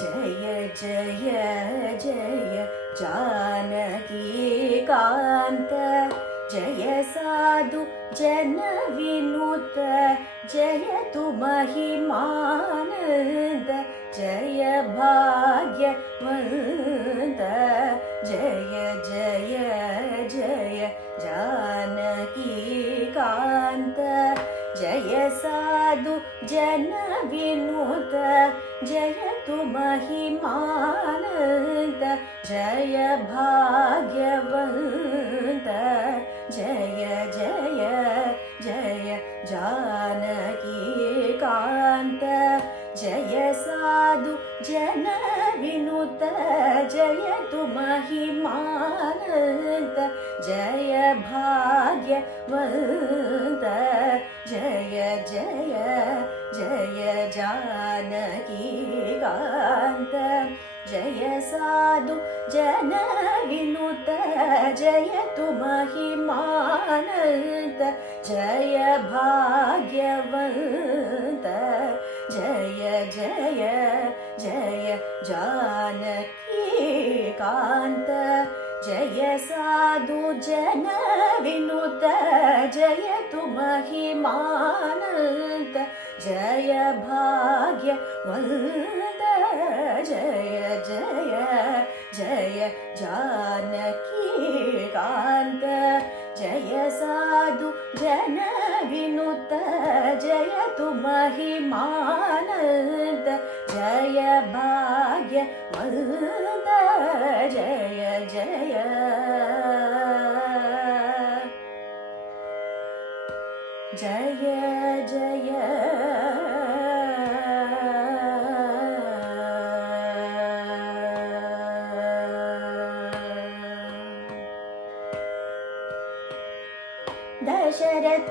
जय जय जय जानकी कांत जय साधु जन विनुत जय तु महिमानंद जय भाग्यवंत जय जय जय जानकी कांत जय साधु जन विनुत जय तु महिमानंद जय भाग्यवंत जय जय जय जानकी कांत जय साधु जन विनुत जय तु महिमानंद जय भाग्यवंत जय जय जय जानकी कांत जय साधु जन विनुत जय तु महिमानंद जय भाग्यवंत जय जय जय जानकी कांत जय साधु जन विनुत जय तु महिमानंद जय भाग्यवंत जय जय जय जानकी कांत जय साधु जन विनुत जय तु महिमानंद जय भाग्यवंत जय जय जय जय दशरथ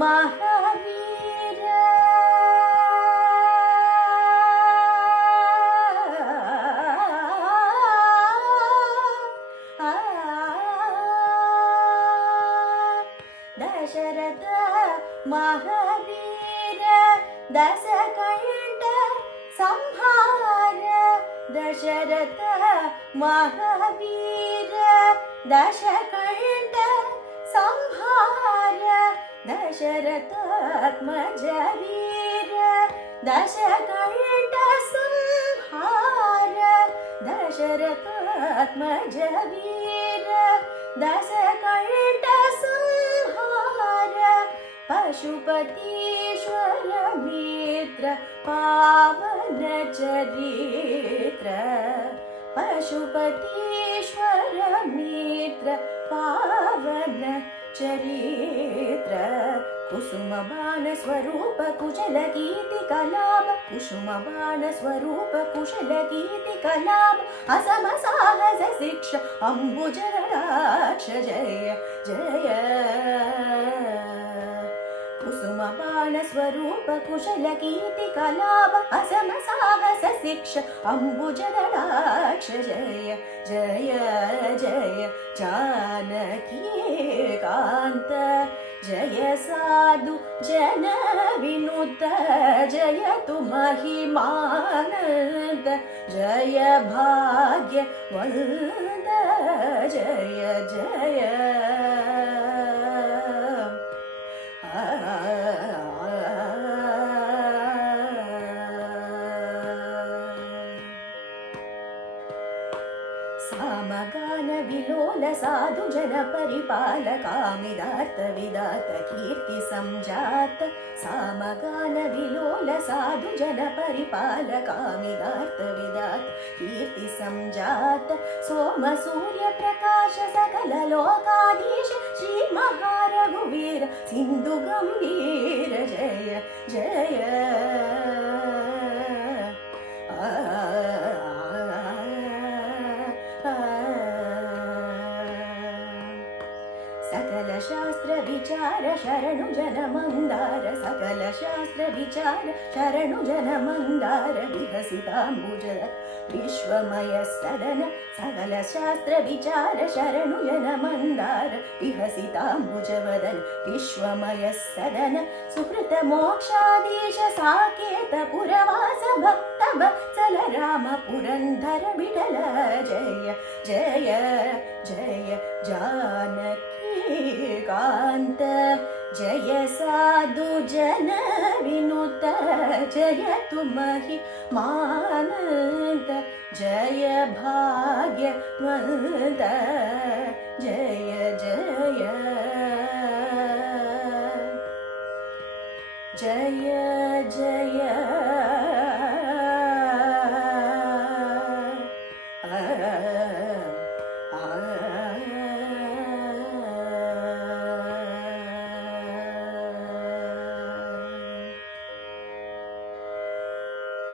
महावीर दशरथ महावीर दशकण्ठ संहार दशरथ महावीर दशकण्ठ संहार दशरथात्मज वीर दशकण्ठ संहार दशरथात्मज वीर दशकण्ठ संहार पशुपतीश्वर मित्र पावन चरित्र पशुपतीश्वर मित्र पावन चरित्र कुसुमबाण स्वरूप कुशल कीर्ति कलाप कुसुमबाण स्वरूप कुशल कीर्ति कलाप असम साहस शिक्षा अम्बुजराक्ष जय जय कुसुमबाण स्वरूप कुशल कीर्ति कलाप असम साहस शिक्षा अम्बुजराक्ष जय जय जय जानकी कांत जय साधु जन विनुत जय तु महिमानंद जय भाग्यवंत जय जय सामगान विलोल साधु जन परिपाल कामिदार्थ विदात कीर्ति संजात सामगान विलोल साधु जन परिपाल कामिदार्थ विदात कीर्ति संजात सोम सूर्य प्रकाश सकल लोकाधीश श्री महारघुवीर सिंधु गंभीर जय जय सकल शास्त्र विचार शरणु जन मंदार सकल शास्त्र विचार शरणु जन मंदार विकसितांबुज विश्वमय सदन सकल शास्त्र विचार शरणु जन मंदार विकसितांबुज वदन विश्वमय सदन सुकृत मोक्षाधीश साकेत पुरवास भक्त वत्सल राम पुरंदर विठल जय जय जय जानकी कांत जय साधु जन विनुत जय तु महिमानंद जय भाग्यवंत जय जय जय जय